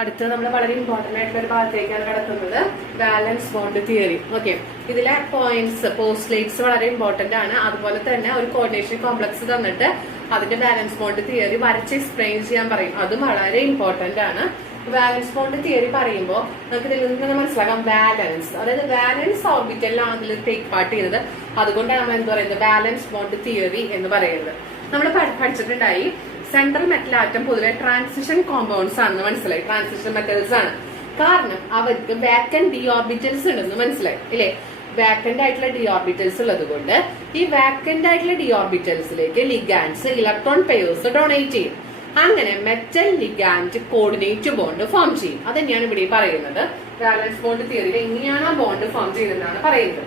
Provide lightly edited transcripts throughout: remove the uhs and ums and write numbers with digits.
അടുത്ത് നമ്മൾ വളരെ ഇമ്പോർട്ടന്റ് ആയിട്ടുള്ള ഒരു ഭാഗത്തേക്കാണ് കിടക്കുന്നത്, ബാലൻസ് ബോണ്ട് തിയറി. ഓക്കെ, ഇതിലെ പോയിന്റ്സ് പോസ്റ്റ്ലേറ്റ്സ് വളരെ ഇമ്പോർട്ടന്റ് ആണ്. അതുപോലെ തന്നെ ഒരു കോർഡിനേഷൻ കോംപ്ലക്സ് തന്നിട്ട് അതിന്റെ ബാലൻസ് ബോണ്ട് തിയറി വരച്ച് എക്സ്പ്ലെയിൻ ചെയ്യാൻ പറയും, അതും വളരെ ഇമ്പോർട്ടന്റ് ആണ്. ബാലൻസ് ബോണ്ട് തിയറി പറയുമ്പോൾ നമുക്ക് ഇതിൽ നിന്ന് മനസ്സിലാക്കാം ബാലൻസ്, അതായത് ബാലൻസ് ഓർബിറ്റലിലാണ് ഇതിൽ ടേക്ക് പാർട്ട് ചെയ്യുന്നത്. അതുകൊണ്ടാണ് നമ്മൾ എന്ത് പറയുന്നത് ബാലൻസ് ബോണ്ട് തിയറി എന്ന് പറയുന്നത്. നമ്മൾ പഠിച്ചിട്ടുണ്ടായി സെൻട്രൽ മെറ്റൽ ആറ്റം പൊതുവെ ട്രാൻസിഷൻ കോമ്പൗണ്ട്സ് ആണെന്ന് മനസ്സിലായി, ട്രാൻസിഷൻ മെറ്റൽസ് ആണ്. കാരണം അവർക്ക് വാക്കന്റ് ഡി ഓർബിറ്റൽസ് ഉണ്ടെന്ന് മനസ്സിലായി ഇല്ലേ. വാക്കന്റ് ആയിട്ടുള്ള ഡി ഓർബിറ്റൽസ് ഉള്ളത് കൊണ്ട് ഈ വാക്കന്റ് ആയിട്ടുള്ള ഡി ഓർബിറ്റൽസിലേക്ക് ലിഗാൻഡ്സ് ഇലക്ട്രോൺ പെയേഴ്സ് ഡൊണേറ്റ് ചെയ്യും. അങ്ങനെ metal ligand coordinate bond form ചെയ്യും. അത് തന്നെയാണ് ഇവിടെ പറയുന്നത്. ബാലൻസ് ബോണ്ട് തിയറിയിൽ എങ്ങനെയാണ് ആ ബോണ്ട് ഫോം ചെയ്യുന്നതാണ് പറയുന്നത്.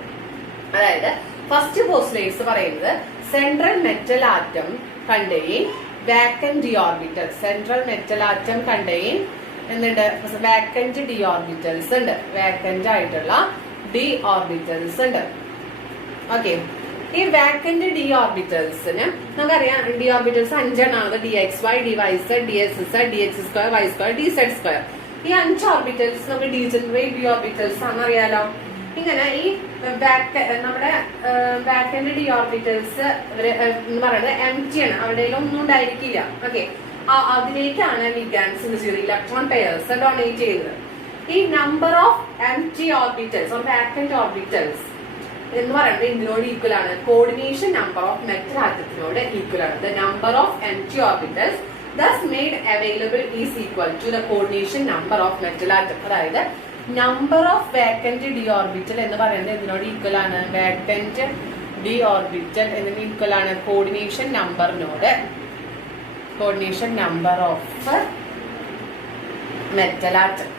അതായത് ഫസ്റ്റ് പോസ്റ്റ്ലേറ്റ്സ് പറയുന്നത് central metal atom contain vacant D orbital. Central metal atom contain എന്തുണ്ട്, വാക്കന്റ് ഡി ഓർബിറ്റൽസ് ഉണ്ട്, വാക്കന്റ് ആയിട്ടുള്ള ഡി ഓർബിറ്റൽസ് ഉണ്ട്. ഓക്കെ, ഈ വാക്കന്റ് ഡി ഓർബിറ്റൽസിന് നമുക്കറിയാം ഡി ഓർബിറ്റൽസ് 5 എണ്ണാണ്. D X Y, D Y Z, D S Z, D X square, Y square, D Z square. ഈ 5 orbitals നമുക്ക് ഡീജനറേറ്റ് ഡി ഓർബിറ്റൽസ് ആണെന്നറിയാലോ. ഇങ്ങനെ ഈ നമ്മുടെ വാക്കന്റ് ഡി ഓർബിറ്റൽസ് എന്ന് പറയുന്നത് എംപ്റ്റി ആണ്, അവിടെ ഒന്നും ഉണ്ടായിരിക്കില്ല. ഓക്കെ, അതിലേക്കാണ് ലിഗാൻഡ്സ് ചെയ്ത് ഇലക്ട്രോൺ പെയർസ് ഡൊണേറ്റ് ചെയ്തത്. ഈ number of empty orbitals or vacant orbitals എന്ന് പറയുന്നത് ഇതിനോട് ഈക്വൽ ആണ്, കോർഡിനേഷൻ നമ്പർ ഓഫ് മെറ്റൽ ആറ്റത്തിനോട് ഈക്വൽ ആണ്. The number of empty orbitals thus made available is equal to the coordination number of metal atom. അതായത് number of vacant D orbital എന്ന് പറയുന്നത് ഇതിനോട് ഈക്വൽ ആണ്, വാക്കന്റ് ഡി ഓർബിറ്റൽ എന്നതിന് equal ആണ് coordination നമ്പറിനോട്, coordination number of metal atom.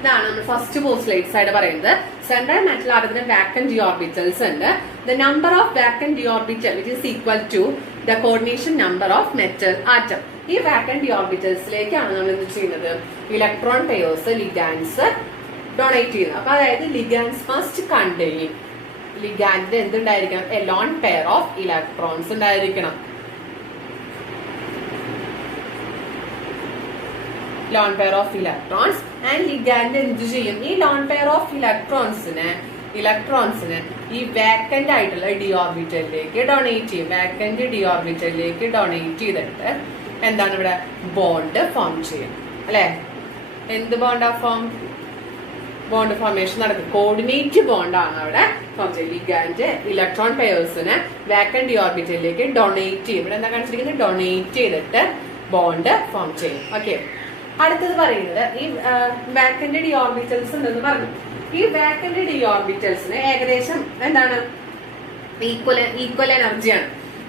ഇതാണ് നമ്മൾ ഫസ്റ്റ് പോസ്റ്റ്ലേറ്റ്സ് ആയിട്ട് പറയുന്നത്. സെൻട്രൽ മെറ്റൽ ആറ്റത്തിന് വാക്കന്റ് ഡി ഓർബിറ്റൽസ് ഉണ്ട്. The number of vacant D orbital which is equal to the coordination number of metal atom. ഈ വാക്കന്റ് ഡി ഓർബിറ്റൽസിലേക്കാണ് നമ്മൾ എന്ത് ചെയ്യുന്നത്, ഇലക്ട്രോൺ പെയേഴ്സ് ലിഗാൻഡ്സ് ഡൊണേറ്റ് ചെയ്യുന്നത്. അപ്പൊ അതായത് ലിഗാൻഡ്സ് മസ്റ്റ് കണ്ടെയ്ൻ, ലിഗാൻഡിന് എന്തുണ്ടായിരിക്കണം, a lone pair of electrons ഉണ്ടായിരിക്കണം. Lone pair of electrons and ligand എന്ത് ചെയ്യും, ഈ ലോൺ പെയർ ഓഫ് ഇലക്ട്രോൺസിന് ഈ വാക്കന്റ് ആയിട്ടുള്ള ഡി ഓർബിറ്റലിലേക്ക് ഡൊണേറ്റ് ചെയ്യും. വാക്കന്റ് ഡി ഓർബിറ്റലിലേക്ക് ഡൊണേറ്റ് ചെയ്തിട്ട് എന്താണ് ഇവിടെ ബോണ്ട് ഫോം ചെയ്യും അല്ലെ. എന്ത് ബോണ്ടാ ബോണ്ട് ഫോർമേഷൻ നടക്കും, കോർഡിനേറ്റ് ബോണ്ടാണ് അവിടെ ഫോം ചെയ്യും. Ligand electron പെയേഴ്സിന് vacant D ഓർബിറ്റലിലേക്ക് donate ചെയ്യും. ഇവിടെ എന്താ കാണിച്ചിരിക്കുന്നത്, ഡൊണേറ്റ് ചെയ്തിട്ട് ബോണ്ട് ഫോം ചെയ്യും. ഓക്കെ, അടുത്തത് പറയുന്നത് ഈ വാക്കന്റ് ഡി ഓർബിറ്റൽസ് ഉണ്ടെന്ന് പറഞ്ഞു. ഈ വാക്കന്റ് ഡി ഓർബിറ്റൽസിന് ഏകദേശം എന്താണ് ഈക്വൽ എനർജിയാണ്.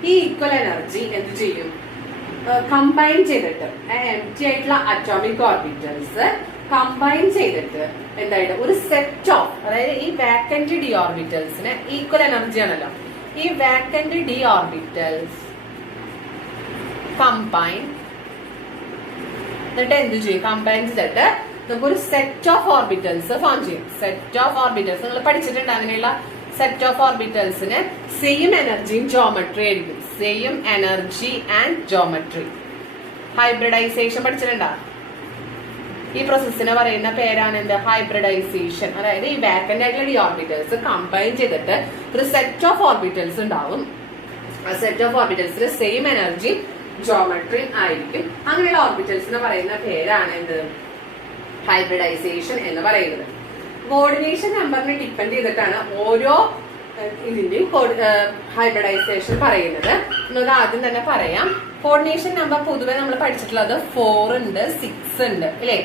ഈ ഈക്വൽ എനർജി എന്ത് ചെയ്യും, കമ്പൈൻ ചെയ്തിട്ട് എംപ്റ്റി ആയിട്ടുള്ള അറ്റോമിക് ഓർബിറ്റൽസ് കമ്പൈൻ ചെയ്തിട്ട് എന്തായിട്ട് ഒരു സെറ്റ് ഓഫ്, അതായത് ഈ വാക്കന്റ് ഡി ഓർബിറ്റൽസിന് ഈക്വൽ എനർജി ആണല്ലോ, ഈ വാക്കന്റ് ഡി ഓർബിറ്റൽസ് കമ്പൈൻ എന്നിട്ട് എന്ത് ചെയ്യും, കമ്പൈൻ ചെയ്തിട്ട് നമുക്കൊരു സെറ്റ് ഓഫ് ഓർബിറ്റൽസ് ഫോം ചെയ്യും. സെറ്റ് ഓഫ് ഓർബിറ്റൽസ് നിങ്ങൾ പഠിച്ചിട്ടുണ്ട്, അങ്ങനെയുള്ള സെറ്റ് ഓഫ് ഓർബിറ്റൽസിന് സെയിം എനർജിയും ജോമെട്രി ആയിരിക്കും. Same energy and geometry. Hybridisation പഠിച്ചിട്ടുണ്ടോ? ഈ പ്രോസസ്സിനെ പറയുന്ന പേരാണ് എന്ത്, ഹൈബ്രിഡൈസേഷൻ. അതായത് ഈ വാക്കന്റ് ആയിട്ടുള്ള ഡി ഓർബിറ്റൽസ് കമ്പൈൻ ചെയ്തിട്ട് ഒരു സെറ്റ് ഓഫ് ഓർബിറ്റൽസ് ഉണ്ടാവും. ആ സെറ്റ് ഓഫ് ഓർബിറ്റൽസിന് സെയിം എനർജി ജോമെട്രി ആയിരിക്കും. അങ്ങനെയുള്ള ഓർബിറ്റൽസിന് പറയുന്ന പേരാണ് എന്ത്, ഹൈബ്രിഡൈസേഷൻ എന്ന് പറയുന്നത്. കോർഡിനേഷൻ നമ്പറിനെ ഡിപ്പെൻഡ് ചെയ്തിട്ടാണ് ഓരോ ഇതിന്റെയും ഹൈബ്രിഡൈസേഷൻ പറയുന്നത്. നമുക്ക് ആദ്യം തന്നെ പറയാം. കോർഡിനേഷൻ നമ്പർ പൊതുവെ നമ്മൾ പഠിച്ചിട്ടുള്ളത് 4 ഉണ്ട്, 6 ഉണ്ട് അല്ലെ.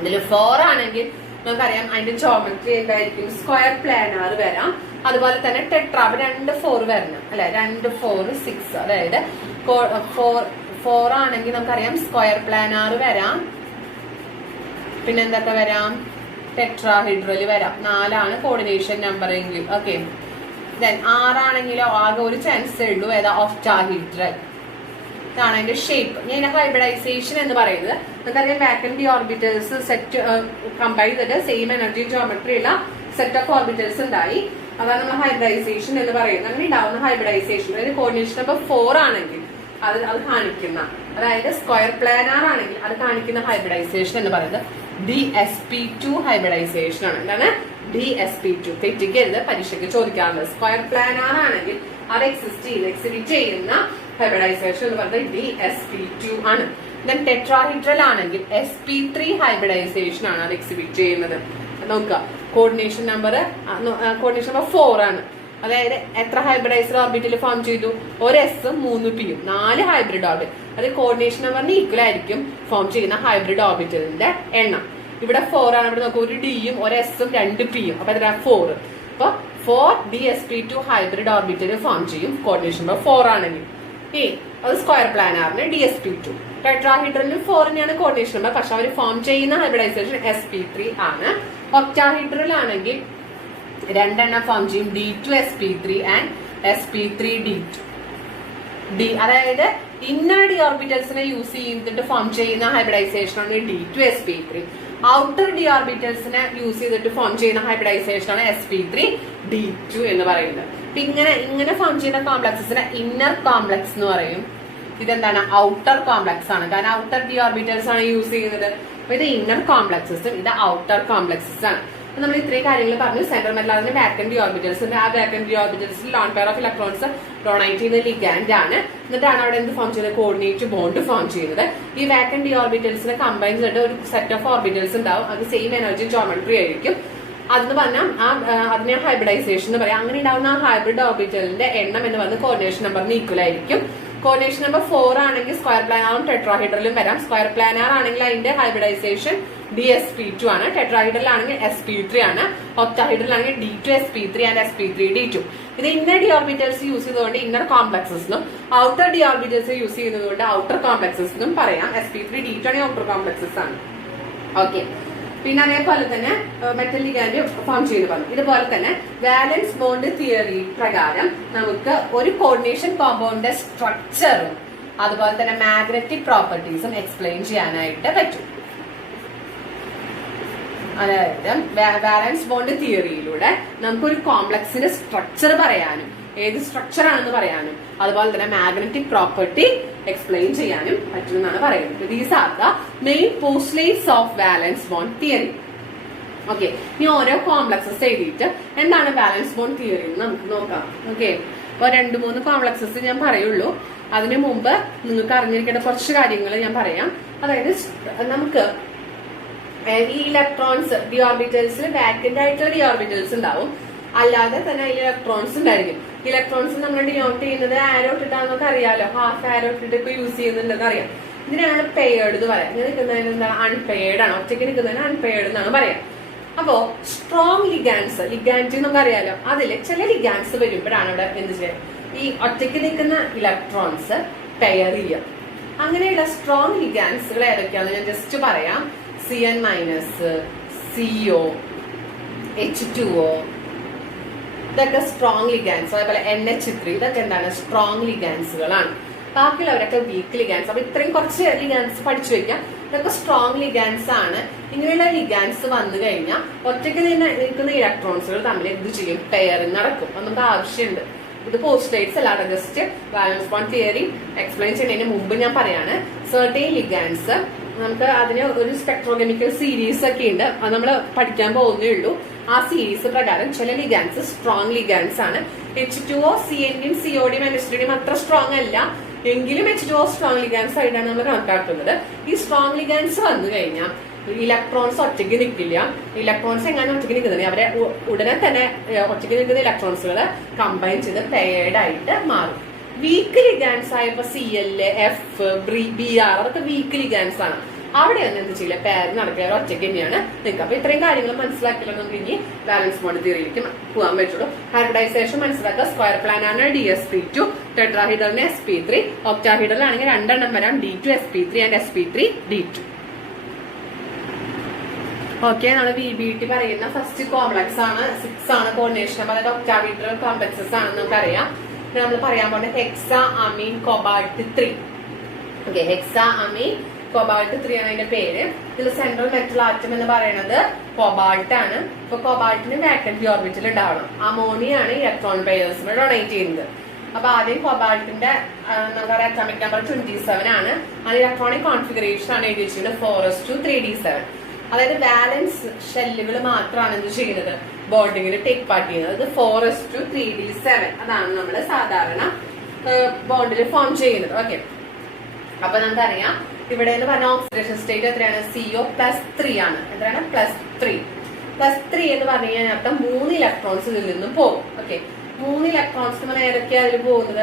ഇതിൽ 4 ആണെങ്കിൽ നമുക്കറിയാം അതിന്റെ ജോമെട്രി എന്തായിരിക്കും, സ്ക്വയർ പ്ലാനാർ വരാം. അതുപോലെ തന്നെ ടെട്രാ 2 4 വരണം അല്ലെ, 2 4 6. അതായത് 4 ആണെങ്കിൽ നമുക്കറിയാം സ്ക്വയർ പ്ലാനാർ വരാം, പിന്നെ എന്തൊക്കെ വരാം, ടെട്രാഹിഡ്രൽ വരാം. 4 ആണ് കോർഡിനേഷൻ നമ്പർ എങ്കിൽ. ഓക്കെ, ദെൻ 6 ആണെങ്കിലോ ആകെ ഒരു ചാൻസ് ഉള്ളൂ, ഏതാ, ഒക്ടാഹിഡ്രൽ. ഇതാണ് അതിന്റെ ഷേപ്പ്. ഞാൻ ഹൈബ്രിഡൈസേഷൻ എന്ന് പറയുന്നത് നമുക്കറിയാം vacant D orbitals set combine ചെയ്തിട്ട് സെയിം എനർജി ജോമെട്രി ഉള്ള സെറ്റ് ഓഫ് ഓർബിറ്റൽസ് ഉണ്ടായി. അതാണ് നമ്മൾ ഹൈബ്രിഡൈസേഷൻ എന്ന് പറയുന്നത്. അങ്ങനെ ഉണ്ടാവുന്ന ഹൈബ്രിഡൈസേഷൻ, അതായത് കോർഡിനേഷൻ നമ്പർ 4 ആണെങ്കിൽ അത് കാണിക്കുന്ന, അതായത് സ്ക്വയർ പ്ലാനാർ ആണെങ്കിൽ അത് കാണിക്കുന്ന ഹൈബ്രിഡൈസേഷൻ എന്ന് പറയുന്നത് DsP2 ഹൈബ്രിഡൈസേഷൻ ആണ്. എന്താണ് DsP2? തെറ്റിക്കരുത്, പരീക്ഷയ്ക്ക് ചോദിക്കാറുണ്ട്. സ്ക്വയർ പ്ലാനാർ ആണെങ്കിൽ അത് എക്സിബിറ്റ് ചെയ്യുന്ന ഹൈബ്രിഡൈസേഷൻ എന്ന് പറയുന്നത് DsP2 ആണ്. ദെൻ ടെട്രാഹീഡ്രൽ ആണെങ്കിൽ sp3 ഹൈബ്രിഡൈസേഷൻ ആണ് അത് എക്സിബിറ്റ് ചെയ്യുന്നത്. നോക്കുക, കോർഡിനേഷൻ നമ്പർ 4 ആണ്. അതായത് എത്ര ഹൈബ്രിഡൈസർ ഓർബിറ്റൽ ഫോം ചെയ്തു? ഒരു എസും 3 പിയും, 4 ഹൈബ്രിഡ് ഓർബിറ്റ്. അത് കോർഡിനേഷൻ നമ്പറിന് ഈക്വൽ ആയിരിക്കും ഫോം ചെയ്യുന്ന ഹൈബ്രിഡ് ഓർബിറ്റലിന്റെ എണ്ണം. ഇവിടെ 4 ആണ്. ഇവിടെ നോക്കുക, ഒരു ഡിയും ഒരു എസും 2 പിയും, അപ്പൊ എത്ര? 4. അപ്പൊ 4 DsP2 ഹൈബ്രിഡ് ഓർബിറ്റൽ ഫോം ചെയ്യും കോർഡിനേഷൻ നമ്പർ 4 ആണെങ്കിൽ. അത് സ്ക്വയർ പ്ലാനാറിന് DsP2. ടെട്രാഹീഡ്രലിന് 4 തന്നെയാണ് കോർഡിനേഷൻ നമ്പർ, പക്ഷെ അവർ ഫോം ചെയ്യുന്ന ഹൈബ്രിഡൈസേഷൻ sp3 ആണ്. ഒക്ടാഹീഡ്രൽ ആണെങ്കിൽ 2 എണ്ണം ഫോം ചെയ്യും, D2sp3 ആൻഡ് sp3d2. അതായത് ഇന്നർ ഡി ഓർബിറ്റൽസിനെ യൂസ് ചെയ്തിട്ട് ഫോം ചെയ്യുന്ന ഹൈബ്രിഡൈസേഷൻ ആണ് D2sp3. ഔട്ടർ ഡി ഓർബിറ്റൽസിനെ യൂസ് ചെയ്തിട്ട് ഫോം ചെയ്യുന്ന ഹൈബ്രിഡൈസേഷൻ ആണ് sp3d2 എന്ന് പറയുന്നത്. ഇങ്ങനെ ഫോം ചെയ്യുന്ന കോംപ്ലക്സസിനെ ഇന്നർ കോംപ്ലക്സ് എന്ന് പറയും. ഇതെന്താണ്? ഔട്ടർ കോംപ്ലക്സ് ആണ്, കാരണം ഔട്ടർ ഡി ഓർബിറ്റൽസ് ആണ് യൂസ് ചെയ്യുന്നത്. അപ്പൊ ഇത് ഇന്നർ കോംപ്ലക്സസും ഇത് ഔട്ടർ കോംപ്ലക്സസ് ആണ്. നമ്മൾ ഇത്രയും കാര്യങ്ങൾ പറഞ്ഞു. സെൻട്രൽ മെറ്റൽ അതിന് വാക്കന്റ് ഡി ഓർബിറ്റൽസ് ഉണ്ട്. ആ വാക്കന്റ് ഡി ഓർബിറ്റൽസിൽ lone pair of electrons donate ചെയ്യുന്ന ലിഗാൻഡ് ആണ്. എന്നിട്ടാണ് അവിടെ എന്ത് ഫോം ചെയ്യുന്നത്? കോർഡിനേറ്റ് ബോണ്ട് ഫോം ചെയ്യുന്നത്. ഈ വാക്കന്റ് ഡി ഓർബിറ്റൽസിനെ കമ്പൈൻ ചെയ്തിട്ട് ഒരു സെറ്റ് ഓഫ് ഓർബിറ്റൽസ് ഉണ്ടാവും. അത് സെയിം എനർജി ജോമെട്രി ആയിരിക്കും. അതെന്ന് പറഞ്ഞാൽ അതിനെ ഹൈബ്രിഡൈസേഷൻ എന്ന് പറയാം. അങ്ങനെ ഉണ്ടാവുന്ന ആ ഹൈബ്രിഡ് ഓർബിറ്റലിന്റെ എണ്ണം എന്ന് പറയുന്നത് കോർഡിനേഷൻ നമ്പറിന് ഈക്വൽ ആയിരിക്കും. കോർഡിനേഷൻ നമ്പർ 4 ആണെങ്കിൽ സ്ക്വയർ പ്ലാനാറും ടെട്രാഹീഡ്രലും വരാം. സ്ക്വയർ പ്ലാനാർ ആണെങ്കിൽ അതിന്റെ ഹൈബ്രിഡൈസേഷൻ DsP2 ആണ്. ടെട്രാഹീഡ്രൽ ആണെങ്കിൽ sp3 ആണ്. ഒക്ടാഹീഡ്രൽ ആണെങ്കിൽ D2sp3 ആൻഡ് sp3d2. ഇത് ഇന്നർ ഡി ഓർബിറ്റൽസ് യൂസ് ചെയ്തുകൊണ്ട് ഇന്നർ കോംപ്ലക്സസിനും ഔട്ടർ ഡി ഓർബിറ്റൽസ് യൂസ് ചെയ്യുന്നതുകൊണ്ട് ഔട്ടർ കോംപ്ലക്സസിനും പറയാം. sp3d2 ആണെങ്കിൽ ഔട്ടർ കോംപ്ലക്സസ് ആണ്. ഓക്കെ, പിന്നെ അതേപോലെ തന്നെ മെറ്റൽ ലിഗാൻഡ് ഫോം ചെയ്ത് പറഞ്ഞു. ഇതുപോലെ തന്നെ വാലൻസ് ബോണ്ട് തിയറി പ്രകാരം നമുക്ക് ഒരു കോർഡിനേഷൻ കോമ്പൗണ്ടിന്റെ സ്ട്രക്ചറും അതുപോലെ തന്നെ മാഗ്നറ്റിക് പ്രോപ്പർട്ടീസും എക്സ്പ്ലെയിൻ ചെയ്യാനായിട്ട് പറ്റും. അതായത് വാലൻസ് ബോണ്ട് തിയറിയിലൂടെ നമുക്കൊരു കോംപ്ലക്സിന്റെ സ്ട്രക്ചർ പറയാനും ഏത് സ്ട്രക്ചർ ആണെന്ന് പറയാനും അതുപോലെ തന്നെ മാഗ്നറ്റിക് പ്രോപ്പർട്ടി എക്സ്പ്ലെയിൻ ചെയ്യാനും പറ്റുമെന്നാണ് പറയുന്നത്. These are the main postulates of വാലൻസ് bond theory. Okay, ഇനി ഓരോ കോംപ്ലക്സസ് എഴുതിയിട്ട് എന്താണ് വാലൻസ് ബോണ്ട് തിയറി എന്ന് നമുക്ക് നോക്കാം. ഓക്കെ, അപ്പൊ 2-3 കോംപ്ലക്സസ് ഞാൻ പറയുള്ളൂ. അതിനു മുമ്പ് നിങ്ങൾക്ക് അറിഞ്ഞിരിക്കേണ്ട കുറച്ച് കാര്യങ്ങൾ ഞാൻ പറയാം. അതായത് നമുക്ക് ഈ ഇലക്ട്രോൺസ് ഡി ഓർബിറ്റൽസിൽ വാക്കന്റ് ആയിട്ടുള്ള ഡി ഓർബിറ്റൽസ് ഉണ്ടാവും, അല്ലാതെ തന്നെ അതിൽ ഇലക്ട്രോൺസ് ഉണ്ടായിരിക്കും. ഇലക്ട്രോൺസ് നമ്മൾ ഡിനോട്ട് ചെയ്യുന്നത് ആരോ ഇട്ടിട്ടാന്നൊക്കെ അറിയാലോ, ഹാഫ് ആരോ ഇട്ടിട്ട് ഇപ്പൊ യൂസ് ചെയ്യുന്നുണ്ടെന്ന് അറിയാം. ഇതിനാണ് പെയർഡ് എന്ന് പറയാം. ഇങ്ങനെ നിൽക്കുന്നതിന് എന്താണ്? അൺപെയർഡ് ആണ്. ഒറ്റയ്ക്ക് നിൽക്കുന്നതിന് അൺപെയർഡ് എന്നാണ് പറയാം. അപ്പോ സ്ട്രോങ് ലിഗാൻഡ് നമുക്ക് അറിയാലോ, അതില് ചില ലിഗാൻഡ്സ് വരുമ്പോഴാണ് ഇവിടെ എന്ത് ചെയ്യാം? ഈ ഒറ്റയ്ക്ക് നിൽക്കുന്ന ഇലക്ട്രോൺസ് പെയർ ചെയ്യാം. അങ്ങനെയുള്ള സ്ട്രോങ് ലിഗാൻഡ്സുകൾ ഏതൊക്കെയാണെന്ന് ഞാൻ ജസ്റ്റ് പറയാം. Cn-, CO, H2O, ഇതൊക്കെ സ്ട്രോങ് ലിഗാൻഡ്സ്. അതേപോലെ NH3, ഇതൊക്കെ എന്താണ്? സ്ട്രോങ് ലിഗാൻഡ്സുകളാണ്. ബാക്കിയുള്ളവരൊക്കെ വീക്ക് ലിഗാൻഡ്സ്. അപ്പൊ ഇത്രയും കുറച്ച് ലിഗാൻഡ്സ് പഠിച്ചു വെക്കാം. ഇതൊക്കെ സ്ട്രോങ് ലിഗാൻഡ്സ് ആണ്. ഇങ്ങനെയുള്ള ലിഗാൻഡ്സ് വന്നു കഴിഞ്ഞാൽ ഒറ്റയ്ക്ക് നിൽക്കുന്ന ഇലക്ട്രോൺസുകൾ തമ്മിൽ എന്ത് ചെയ്യും? പെയറിങ് നടക്കും. നമുക്ക് ആവശ്യമുണ്ട്. ഇത് പോസ്റ്റ്ലേറ്റ്സ് അല്ലാതെ ജസ്റ്റ് വാലൻസ് ബോണ്ട് തിയറി എക്സ്പ്ലെയിൻ ചെയ്യുന്നതിന് മുമ്പ് ഞാൻ പറയാണ്, സെർട്ടൈൻ ലിഗാൻഡ്സ് നമുക്ക് അതിന് ഒരു സ്പെക്ട്രോകെമിക്കൽ സീരീസ് ഒക്കെ ഉണ്ട്. അത് നമ്മൾ പഠിക്കാൻ പോകുന്നേ ഉള്ളൂ. ആ സീരീസ് പ്രകാരം ചില ലിഗാൻഡ്സ് സ്ട്രോങ് ലിഗാൻഡ്സ് ആണ്. H2O, CN-യും CODയും NH3-യും അത്ര സ്ട്രോങ് അല്ല, എങ്കിലും H2O സ്ട്രോങ് ലിഗാൻഡ്സ് ആയിട്ടാണ് നമ്മൾ കണക്കാക്കുന്നത്. ഈ സ്ട്രോങ് ലിഗാൻഡ്സ് വന്നു കഴിഞ്ഞാൽ ഇലക്ട്രോൺസ് ഒറ്റയ്ക്ക് നിൽക്കില്ല. ഇലക്ട്രോൺസ് എങ്ങനെ ഒറ്റയ്ക്ക് നിൽക്കുന്നത്? അവരെ ഉടനെ തന്നെ ഒറ്റയ്ക്ക് നിൽക്കുന്ന ഇലക്ട്രോൺസുകൾ കമ്പൈൻ ചെയ്ത് പെയർഡ് ആയിട്ട് മാറും. വീക്ക് ലിഗാൻഡ്സ് ആയപ്പോ CL, F, BR അതൊക്കെ വീക്ക് ലിഗാൻഡ്സ് ആണ്. അവിടെ ഒന്നും എന്ത് ചെയ്യില്ല, പെയർ നടക്കുക, ഒറ്റയ്ക്ക് തന്നെയാണ് നിൽക്കുക. അപ്പൊ ഇത്രയും കാര്യങ്ങൾ മനസ്സിലാക്കിയാലും നമുക്ക് ഇനി ബാലൻസ് ബോണ്ട് തിയറിയിലേക്ക് പോകാൻ പറ്റുള്ളൂ. ഹൈബ്രിഡൈസേഷൻ മനസ്സിലാക്കുക. സ്ക്വയർ പ്ലാനാണ് DsP2, ടെട്രാഹീഡ്രലിന് sp3, ഒക്ടാഹീഡ്രൽ ആണെങ്കിൽ 2 എണ്ണം വരാം, D2sp3 ആൻഡ് sp3d2. ഓക്കെ, നമ്മൾ VBT പറയുന്ന ഫസ്റ്റ് കോംപ്ലക്സ് ആണ്. 6 ആണ് കോർഡിനേഷൻ. അപ്പൊ അതായത് ഒക്ടാഹീഡ്രൽ കോംപ്ലക്സസ് ആണെന്ന് നമുക്കറിയാം. നമ്മൾ പറയാൻ പോകുന്നത് ഹെക്സാ അമീൻ കോബാൾട്ട് 3. ഓക്കെ, ഹെക്സാ അമീൻ കോബാൾട്ട് 3 ആണ് അതിന്റെ പേര്. ഇതിൽ സെൻട്രൽ മെറ്റൽ ആറ്റം എന്ന് പറയുന്നത് കോബാൾട്ട് ആണ്. ഇപ്പൊ കോബാൾട്ടിന് വാക്കന്റ് ഓർബിറ്റൽ ഉണ്ടാവണം. അമോണിയ ആണ് ഇലക്ട്രോൺ പെയർസിന് ഡൊണേറ്റ് ചെയ്യുന്നത്. അപ്പൊ ആദ്യം കൊബാൾട്ടിന്റെ നമുക്ക് അറ്റോമിക് നമ്പർ 27 ആണ്. അത് ഇലക്ട്രോണിക് കോൺഫിഗറേഷൻ ആണ് എഴുതി വെച്ചിട്ടുണ്ട് 4s2 3d7. അതായത് വാലൻസ് ഷെല്ലുകൾ മാത്രമാണ് എന്ത് ചെയ്യുന്നത്, ബോണ്ടിങ്ങിൽ ടേക്ക് പാർട്ട് ചെയ്യുന്നത്. അത് 4s2 3d7 അതാണ് നമ്മൾ സാധാരണ ബോണ്ടിൽ ഫോം ചെയ്യുന്നത്. ഓക്കെ, അപ്പൊ നമുക്കറിയാം ഇവിടെ എന്ന് പറഞ്ഞ ഓക്സിഡേഷൻ സ്റ്റേറ്റ് എത്രയാണ്, CO+3 ആണ്. എത്രയാണ്, +3 എന്ന് പറഞ്ഞു കഴിഞ്ഞാൽ അർത്ഥം 3 ഇലക്ട്രോൺസ് ഇതിൽ നിന്നും പോകും. ഓക്കെ, 3 ഇലക്ട്രോൺസ് ഏതൊക്കെയാണ് അതിൽ പോകുന്നത്,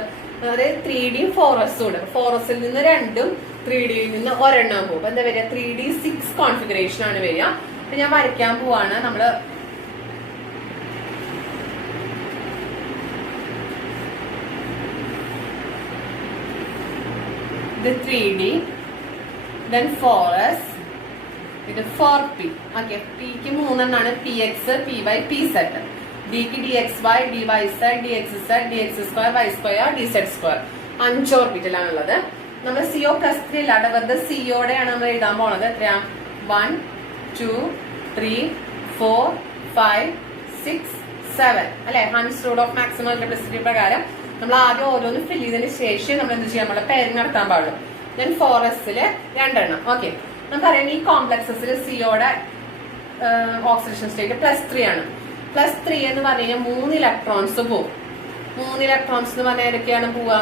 അതായത് 3D 4s കൂടെ. 4s നിന്ന് 2ഉം 3D നിന്ന് ഒരെണ്ണം പോകും. എന്താ വരിക, 3d6 കോൺഫിഗറേഷൻ ആണ് വരിക. അപ്പൊ ഞാൻ വരയ്ക്കാൻ പോവാണ്. നമ്മള് ഇത് 3D, then 4s, ഇത് 4p. ഓക്കെ, പിക്ക് 3 എണ്ണാണ്, px, py, pz. ഡിക്ക് dxy, dyz, dxz, dx2, y2, dz2. 5 ഓർബിറ്റലാണുള്ളത്. നമ്മൾ CO+3 ഇല്ലാതെ വെറുതെ സിയോടെയാണ് നമ്മൾ എഴുതാൻ പോണത്. എത്രയാ, 1 2 3 4 5 6 7 അല്ലെ. Hund's rule of maximum multiplicity പ്രകാരം നമ്മൾ ആദ്യം ഓരോന്ന് ഫില്ല് ചെയ്തതിന് ശേഷം നമ്മൾ എന്ത് ചെയ്യാം, നമ്മളെ പേര് നടത്താൻ പാടുള്ളൂ. ഞാൻ 4s 2 എണ്ണം. ഓക്കെ, നമുക്കറിയാം ഈ കോംപ്ലക്സസിൽ സിയോടെ ഓക്സിഡേഷൻ സ്റ്റേറ്റ് +3 ആണ്. +3 എന്ന് പറഞ്ഞു കഴിഞ്ഞാൽ 3 ഇലക്ട്രോൺസ് പോകും. 3 ഇലക്ട്രോൺസ് എന്ന് പറഞ്ഞാൽ ഏതൊക്കെയാണ് പോവാ,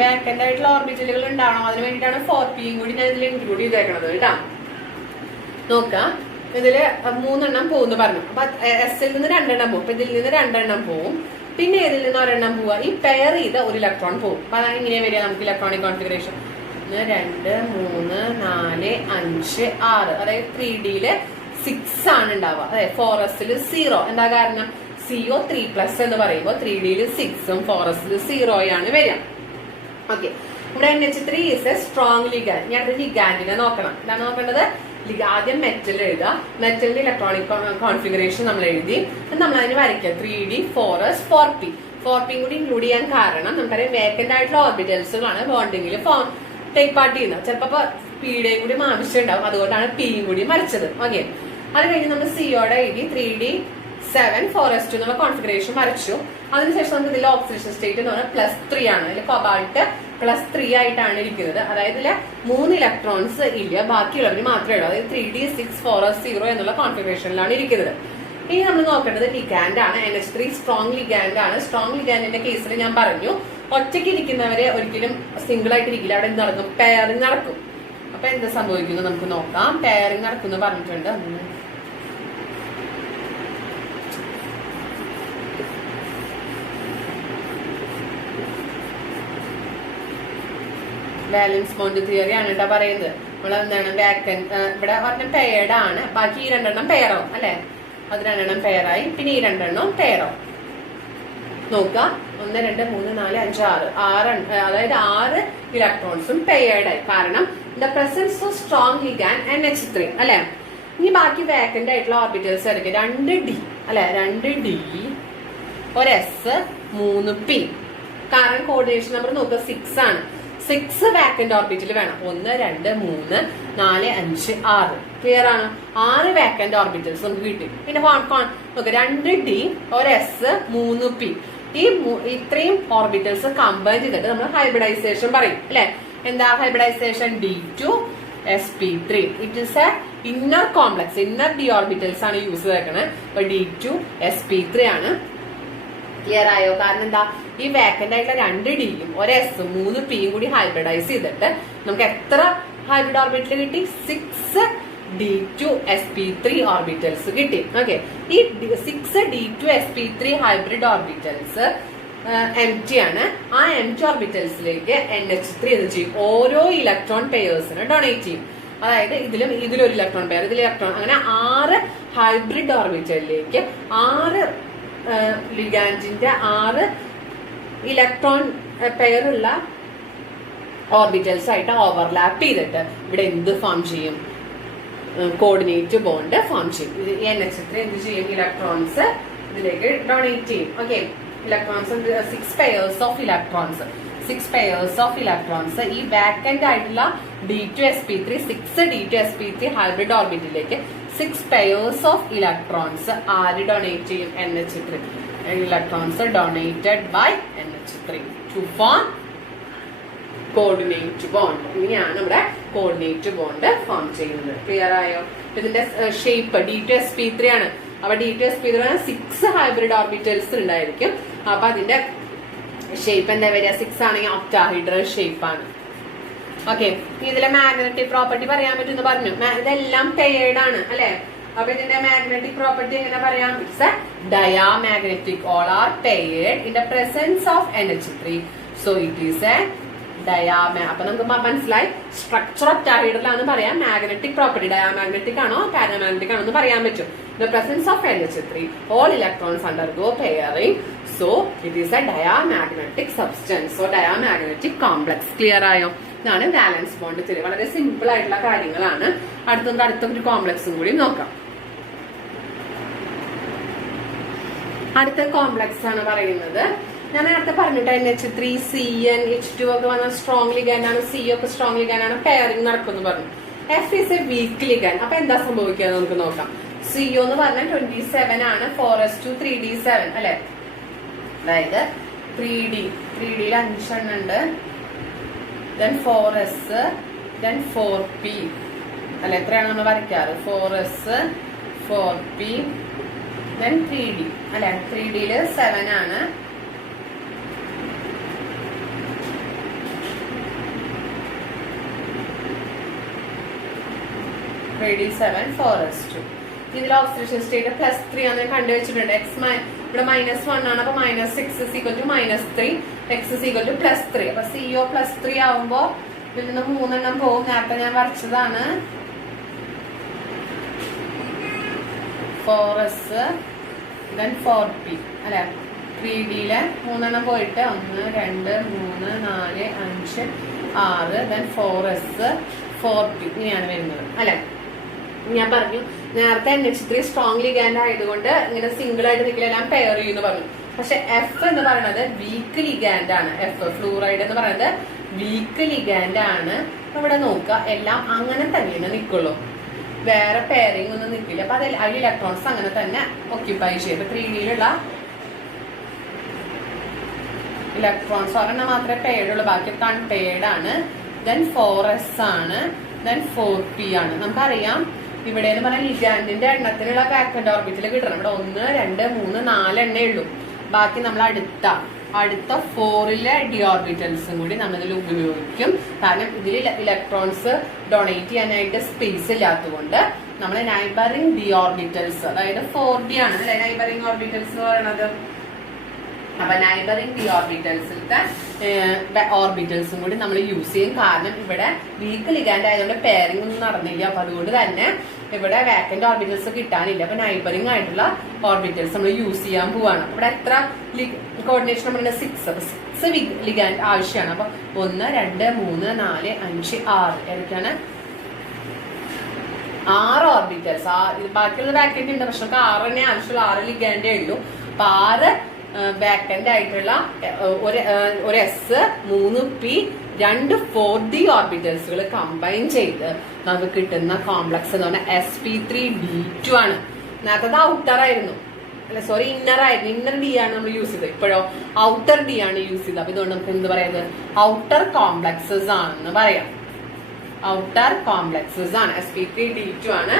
വേക്കന്റ് ആയിട്ടുള്ള ഓർബിറ്റലുകൾ ഉണ്ടാവണം. അതിന് വേണ്ടിയിട്ടാണ് 4pയും കൂടി ഞാൻ ഇതിൽ ഇൻക്ലൂഡ് ചെയ്തേക്കണത് കേട്ടാ. നോക്കാം, ഇതില് 3 എണ്ണം പോകുന്നു പറഞ്ഞു. അപ്പൊ എസിൽ നിന്ന് 2 എണ്ണം പോകും. ഇതിൽ നിന്ന് 2 എണ്ണം പോവും. പിന്നെ ഇതിൽ നിന്ന് ഒരെണ്ണം പോവാ. ഈ പെയർ ചെയ്ത ഒരു ഇലക്ട്രോൺ പോകും. അപ്പൊ അതാണ് ഇങ്ങനെ വരിക നമുക്ക് ഇലക്ട്രോണിക് കോൺഫിഗറേഷൻ. 1 2 3 4 5 6. അതായത് 3D 6 ആണ് ഉണ്ടാവുക. അതായത് 4s 0. എന്താ കാരണം, CO3+ എന്ന് പറയുമ്പോൾ 3D 6ഉം 4s 0 വരിക. ഓക്കെ, ഇവിടെ NH3 is a strong ligand. ഞാൻ ലിഗാൻഡിനെ നോക്കണം. എന്താണ് നോക്കേണ്ടത്, ആദ്യം മെറ്റൽ എഴുതുക. മെറ്റലിന്റെ ഇലക്ട്രോണിക് കോൺഫിഗറേഷൻ നമ്മൾ എഴുതി. നമ്മൾ അതിന് വരയ്ക്കുക 3D 4s 4p. 4p കൂടി ഇൻക്ലൂഡ് ചെയ്യാൻ കാരണം നമുക്കറിയാം വേക്കന്റ് ആയിട്ടുള്ള ഓർബിറ്റൽസുകളാണ് ബോണ്ടിങ്ങിൽ ടേക്ക് പാർട്ട് ചെയ്യുന്നത്. ചിലപ്പോ പിയുടെയും കൂടി ആവശ്യം ഉണ്ടാവും. അതുകൊണ്ടാണ് പിയും കൂടി വരച്ചത്. ഓക്കെ, അത് കഴിഞ്ഞ് നമ്മൾ സിയോടെ എഴുതി 3d7 4s2 എന്നുള്ള കോൺഫിഗറേഷൻ വരച്ചു. അതിനുശേഷം നമുക്ക് ഇതിൽ ഓക്സിഡേഷൻ സ്റ്റേറ്റ് എന്ന് പറഞ്ഞാൽ +3 ആണ്. അതിൽ കൊബാൾട്ട് +3 ആയിട്ടാണ് ഇരിക്കുന്നത്. അതായത് ഇതിൽ 3 ഇലക്ട്രോൺസ് ഇല്ല, ബാക്കിയുള്ളവർ മാത്രമേ ഉള്ളൂ. അതായത് 3d6 4s 0 എന്നുള്ള കോൺഫിഗറേഷനിലാണ് ഇരിക്കുന്നത്. ഇനി നമ്മൾ നോക്കേണ്ടത് ലിഗാൻഡ് ആണ്. NH3 സ്ട്രോങ് ലിഗാൻഡ് ആണ്. സ്ട്രോങ് ലിഗാൻഡിന്റെ കേസിൽ ഞാൻ പറഞ്ഞു, ഒറ്റയ്ക്ക് ഇരിക്കുന്നവരെ ഒരിക്കലും സിംഗിൾ ആയിട്ട് ഇരിക്കില്ല. അവിടെ എന്ത് നടക്കും, പെയറിംഗ് നടക്കും. അപ്പൊ എന്ത് സംഭവിക്കുന്നു നമുക്ക് നോക്കാം. പെയറിംഗ് നടക്കുന്നു പറഞ്ഞിട്ടുണ്ട്. വാലൻസ് ബോണ്ട് തിയറി ആണ് കേട്ടോ പറയുന്നത്. നമ്മൾ എന്താണ് ഇവിടെ പറഞ്ഞ പെയർഡ് ആണ്. ബാക്കി ഈ 2 എണ്ണം പെയറാവും അല്ലെ. അത് 2 എണ്ണം പെയറായി. പിന്നെ ഈ 2 എണ്ണം പെയറാവും. നോക്കുക, 1 2 3 4 5 6. അതായത് 6 ഇലക്ട്രോൺസും പെയർഡായി. കാരണം the presence of strong ligand NH3 അല്ലെ. ഇനി ബാക്കി വേക്കന്റ് ആയിട്ടുള്ള ഓർബിറ്റൽസ് ആയിരിക്കും 2D അല്ലെ. 2D, ഒരു S, 3p. കാരണം കോർഡിനേഷൻ നമ്പർ നോക്കുക 6 ആണ്. 6 വാക്കന്റ് ഓർബിറ്റിൽ വേണം. 1 2 3 4 5 6. ക്ലിയർ ആണ്. 6 വാക്കന്റ് ഓർബിറ്റൽസ് നമുക്ക് കിട്ടി. പിന്നെ നോക്കുക 2D, ഒരു S, 3p. ഈ ഇത്രയും ഓർബിറ്റൽസ് കമ്പൈൻ ചെയ്തിട്ട് നമ്മൾ ഹൈബ്രിഡൈസേഷൻ പറയും അല്ലെ. എന്താ hybridisation, D2sp3. It is a inner complex. Inner D orbitals ആണ് യൂസ് ചെയ്തേക്കണത്. അപ്പൊ D2sp3 ആണ്. ക്ലിയർ ആയോ? കാരണം എന്താ, ഈ വേക്കന്റ് ആയിട്ടുള്ള 2Dയും ഒരു എസും 3pയും കൂടി ഹൈബ്രിഡൈസ് ചെയ്തിട്ട് നമുക്ക് എത്ര ഹൈബ്രിഡ് ഓർബിറ്റൽ കിട്ടി, 6d2sp3 ഓർബിറ്റൽസ് കിട്ടി. ഓക്കെ, ഈ 6d2sp3 ഹൈബ്രിഡ് ഓർബിറ്റൽസ് എംറ്റി ആണ്. ആ എംറ്റി ഓർബിറ്റൽസിലേക്ക് NH3 എന്ത് ചെയ്യും, ഓരോ ഇലക്ട്രോൺ പെയേഴ്സിന് ഡൊണേറ്റ് ചെയ്യും. അതായത് ഇതിലൊരു ഇലക്ട്രോൺ പെയർ, ഇതിൽ ഇലക്ട്രോൺ, അങ്ങനെ 6 ഹൈബ്രിഡ് ഓർബിറ്റലിലേക്ക് 6 ലിഗാൻഡിന്റെ 6 ഇലക്ട്രോൺ പെയറുള്ള ഓർബിറ്റൽസ് ആയിട്ട് ഓവർലാപ്പ് ചെയ്തിട്ട് ഇവിടെ എന്ത് ഫോം ചെയ്യും, കോർഡിനേറ്റ് ബോണ്ട് ഫോം ചെയ്യും. NH3 എന്ത് ചെയ്യും, ഇലക്ട്രോൺസ് ഇതിലേക്ക് ഡൊണേറ്റ് ചെയ്യും. Okay, electrons 6 pairs of electrons, 6 pairs of electrons. ഈ വാക്കന്റ് ആയിട്ടുള്ള D2sp3 6 D2sp3 ഹൈബ്രിഡ് ഓർബിറ്റിലേക്ക് 6 pairs of electrons ആര് ഡൊണേറ്റ് ചെയ്യും? NH3. Electrons donated by NH3 to form coordinate bond. ഇങ്ങനെയാണ് നമ്മുടെ കോർഡിനേറ്റ് ബോണ്ട് ഫോം ചെയ്യുന്നത്. ക്ലിയർ ആയോ? ഇതിന്റെ ഷേപ്പ് D2sp3 ആണ്. അപ്പൊ D2sp3 6 ഹൈബ്രിഡ് ഓർബിറ്റൽസ് ഉണ്ടായിരിക്കും. അപ്പൊ അതിന്റെ ഷേപ്പ് എന്താ വരിക? 6 ആണെങ്കിൽ ഒക്ടാഹീഡ്രൽ ഷേപ്പ് ആണ്. ഓക്കെ, ഇതിലെ മാഗ്നറ്റിക് പ്രോപ്പർട്ടി പറയാൻ പറ്റുമെന്ന് പറഞ്ഞു. ഇതെല്ലാം പെയർഡ് ആണ് അല്ലെ? അപ്പൊ ഇതിന്റെ മാഗ്നറ്റിക് പ്രോപ്പർട്ടി എങ്ങനെ പറയാം? It's a diamagnetic. All are paired in the presence of NH3. So it is a അപ്പൊ നമുക്ക് മനസ്സിലായി സ്ട്രക്ചർ ഒക്ടാഹീഡ്രലാണെന്ന് പറയാം. മാഗ്നറ്റിക് പ്രോപ്പർട്ടി ഡയാമാഗ്നറ്റിക് ആണോ പാരാമാഗ്നറ്റിക് ആണോ എന്ന് പറയാൻ പറ്റും. The presence of NH3, all electrons undergo pairing, so it is a diamagnetic substance. So diamagnetic complex. Clear ആയോ? ഇതാണ് വാലൻസ് ബോണ്ട് തിയറി. വളരെ സിമ്പിൾ ആയിട്ടുള്ള കാര്യങ്ങളാണ്. അടുത്ത ഒരു കോംപ്ലക്സും കൂടി നോക്കാം. അടുത്ത കോംപ്ലക്സ് ആണ് പറയുന്നത്. ഞാൻ നേരത്തെ പറഞ്ഞിട്ട് NH3 CN H2 ഒക്കെ വന്ന സ്ട്രോങ് ലിഗാൻഡ് ആണ്. C ഒക്കെ സ്ട്രോങ് ലിഗാൻഡ് ആണ്. പെയറിംഗ് നടക്കുമെന്ന് പറഞ്ഞു. F is a weak ligand. അപ്പൊ എന്താ സംഭവിക്കുക നമുക്ക് നോക്കാം. CO എന്ന് പറഞ്ഞാൽ 27 ആണ്. 4s2 3d7 അല്ലെ? അതായത് 3Dയിൽ 5 എണ്ണം ഉണ്ട്. then 4s then 4p അല്ലെ? എത്രയാണ് നമ്മൾ വരയ്ക്കാറ്? 4s 4p then 3D അല്ലെ? 3Dയില് 7 ആണ്. -7 4s2. ഇതിൽ ഓക്സിഡേഷൻ സ്റ്റേറ്റ് +3 ആണ് കണ്ടുവച്ചിട്ടുണ്ട്. ഇവിടെ -1 ആണ്. അപ്പൊ -6 -3 x +3. അപ്പൊ CO +3 ആവുമ്പോ ഇതിൽ നിന്ന് 3 എണ്ണം പോകും. നേരത്തെ ഞാൻ വരച്ചതാണ്. 4s then 4p അല്ലെ? 3Dയിലെ 3 എണ്ണം പോയിട്ട് 1 2 3 4 5 6 then 4s 4p ഇങ്ങനെയാണ് വരുന്നത് അല്ലെ? ഞാൻ പറഞ്ഞു നേരത്തെ NH3 സ്ട്രോങ് ലിഗാൻഡ് ആയതുകൊണ്ട് ഇങ്ങനെ സിംഗിൾ ആയിട്ട് നിൽക്കില്ല, എല്ലാം പെയർ ചെയ്യുന്നു പറഞ്ഞു. പക്ഷെ F എന്ന് പറയുന്നത് വീക്ക് ലിഗാൻഡ് ആണ്. F ഫ്ലൂറൈഡ് എന്ന് പറയുന്നത് വീക്ക് ലിഗാൻഡ് ആണ്. ഇവിടെ നോക്കുക, എല്ലാം അങ്ങനെ തന്നെയാണ് നിൽക്കുള്ളൂ, വേറെ പെയറിംഗ് ഒന്നും നിൽക്കില്ല. അപ്പൊ അതിൽ ഇലക്ട്രോൺസ് അങ്ങനെ തന്നെ ഒക്യുപ്പൈ ചെയ്യും. 3Dയിലുള്ള ഇലക്ട്രോൺസ് ഒരെണ്ണം മാത്രമേ പെയർഡ് ഉള്ളൂ, ബാക്കിയൊക്കെ അൺപെയർഡ് ആണ്. ദെൻ 4s ആണ്. ദെൻ 4p ആണ്. നമുക്കറിയാം ഇവിടെ എന്ന് പറഞ്ഞാൽ ലിഗാൻഡിന്റെ എണ്ണത്തിനുള്ള വാക്കന്റ് ഓർബിറ്റിൽ കിട്ടണം. ഇവിടെ 1 2 3 4 എണ്ണേ ഉള്ളൂ. ബാക്കി നമ്മൾ അടുത്ത 4ലെ ഡി ഓർബിറ്റൽസും കൂടി നമ്മൾ ഇതിൽ ഉപയോഗിക്കും. കാരണം ഇതിൽ ഇലക്ട്രോൺസ് ഡൊണേറ്റ് ചെയ്യാനായിട്ട് സ്പേസ് ഇല്ലാത്തതുകൊണ്ട് നമ്മൾ നൈബറിംഗ് ഡി ഓർബിറ്റൽസ്, അതായത് 4D ആണ് അല്ലെ നൈബറിംഗ് ഓർബിറ്റൽസ് എന്ന് പറയുന്നത്. അപ്പൊ നൈബറിംഗ് ഡി ഓർബിറ്റൽസിലത്തെ ഓർബിറ്റൽസും കൂടി നമ്മൾ യൂസ് ചെയ്യും. കാരണം ഇവിടെ വീക്ക് ലിഗാൻഡ് ആയതുകൊണ്ട് പെയറിംഗ് ഒന്നും നടന്നില്ല. അപ്പൊ അതുകൊണ്ട് തന്നെ ഇവിടെ വാക്കന്റ് ഓർബിറ്റൽസ് കിട്ടാനില്ല. അപ്പൊ നൈബറിംഗ് ആയിട്ടുള്ള ഓർബിറ്റൽസ് നമ്മൾ യൂസ് ചെയ്യാൻ പോവാണ്. ഇവിടെ എത്ര കോർഡിനേഷൻ പറയുന്നത് 6. അപ്പൊ 6 ലിഗാൻഡ് ആവശ്യമാണ്. അപ്പൊ 1 2 3 4 5 6 ഏതൊക്കെയാണ്? 6 ഓർബിറ്റൽസ്. ബാക്കിയുള്ള വാക്കന്റ് ഉണ്ട്, പക്ഷെ 6 തന്നെ ആവശ്യമുള്ള 6 ലിഗാൻഡേ ഉള്ളൂ. അപ്പൊ 6 വാക്കന്റ് ആയിട്ടുള്ള ഒരു S 3p 2 4D ഓർബിറ്റൽസുകൾ കമ്പൈൻ ചെയ്ത് നമുക്ക് കിട്ടുന്ന കോംപ്ലക്സ് എന്ന് പറഞ്ഞാൽ sp3d2 ആണ്. നേരത്തെ ഔട്ടർ ആയിരുന്നു അല്ല, സോറി ഇന്നർ ആയിരുന്നു. ഇന്നർ D ആണ് നമ്മൾ യൂസ് ചെയ്തത്. ഇപ്പോഴോ ഔട്ടർ D ആണ് യൂസ് ചെയ്തത്. അപ്പൊ ഇതുകൊണ്ട് നമുക്ക് എന്ത് പറയുന്നത്? ഔട്ടർ കോംപ്ലക്സസ് ആണെന്ന് പറയാം. ഔട്ടർ കോംപ്ലക്സസ് ആണ്. sp3d2 ആണ്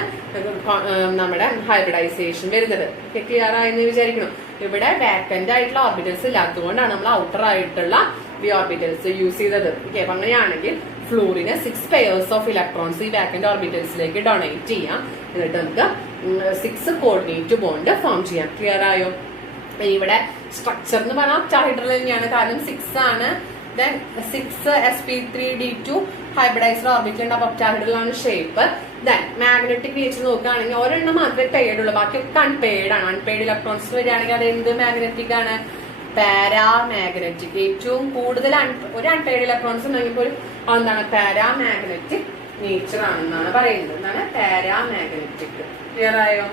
നമ്മുടെ ഹൈബ്രിഡൈസേഷൻ വരുന്നത്. ക്ലിയർ ആയെന്ന് വിചാരിക്കണം. ഇവിടെ വാക്കന്റ് ആയിട്ടുള്ള ഓർബിറ്റൽസ് ഇല്ലാത്തതുകൊണ്ടാണ് നമ്മൾ ഔട്ടർ ആയിട്ടുള്ള ഡി ഓർബിറ്റൽസ് യൂസ് ചെയ്തത്. അപ്പൊ അങ്ങനെയാണെങ്കിൽ ഫ്ലൂറിന് 6 pairs ഓഫ് ഇലക്ട്രോൺസ് ഈ വാക്കന്റ് ഓർബിറ്റൽസിലേക്ക് ഡൊണേറ്റ് ചെയ്യാം. എന്നിട്ട് നമുക്ക് 6 കോർഡിനേറ്റ് ബോണ്ട് ഫോം ചെയ്യാം. ക്ലിയർ ആയോ? ഇവിടെ സ്ട്രക്ചർ എന്ന് പറഞ്ഞാൽ ഒക്ടാഹൈഡ്രൽ തന്നെയാണ്. കാരണം 6 ആണ്. then 6 sp3d2 ഹൈബ്രിഡൈസ്ഡ് ഓർബിറ്റ് ഉണ്ട്. അപ്പൊ ഒക്ടാഹൈഡ്രൽ ആണ് ഷേപ്പ്. ദെൻ മാഗ്നറ്റിക് നേച്ചർ നോക്കുകയാണെങ്കിൽ ഒരെണ്ണം മാത്രമേ പെയർഡ് ഉള്ളൂ, ബാക്കിയൊക്കെ അൺപെയർഡ് ആണ്. അൺപെയർഡ് ഇലക്ട്രോൺസ് വരികയാണെങ്കിൽ അത് എന്ത് മാഗ്നറ്റിക് ആണ്? പാരാമാഗ്നറ്റിക്. ഏറ്റവും കൂടുതൽ ഒരു അൺപെയർഡ് ഇലക്ട്രോൺസ് ഉണ്ടെങ്കിൽ എന്താണ്? പാരാമാഗ്നറ്റിക് നേച്ചർ ആണെന്നാണ് പറയുന്നത്. എന്താണ്? പാരാമാഗ്നറ്റിക്. ക്ലിയർ ആയോ?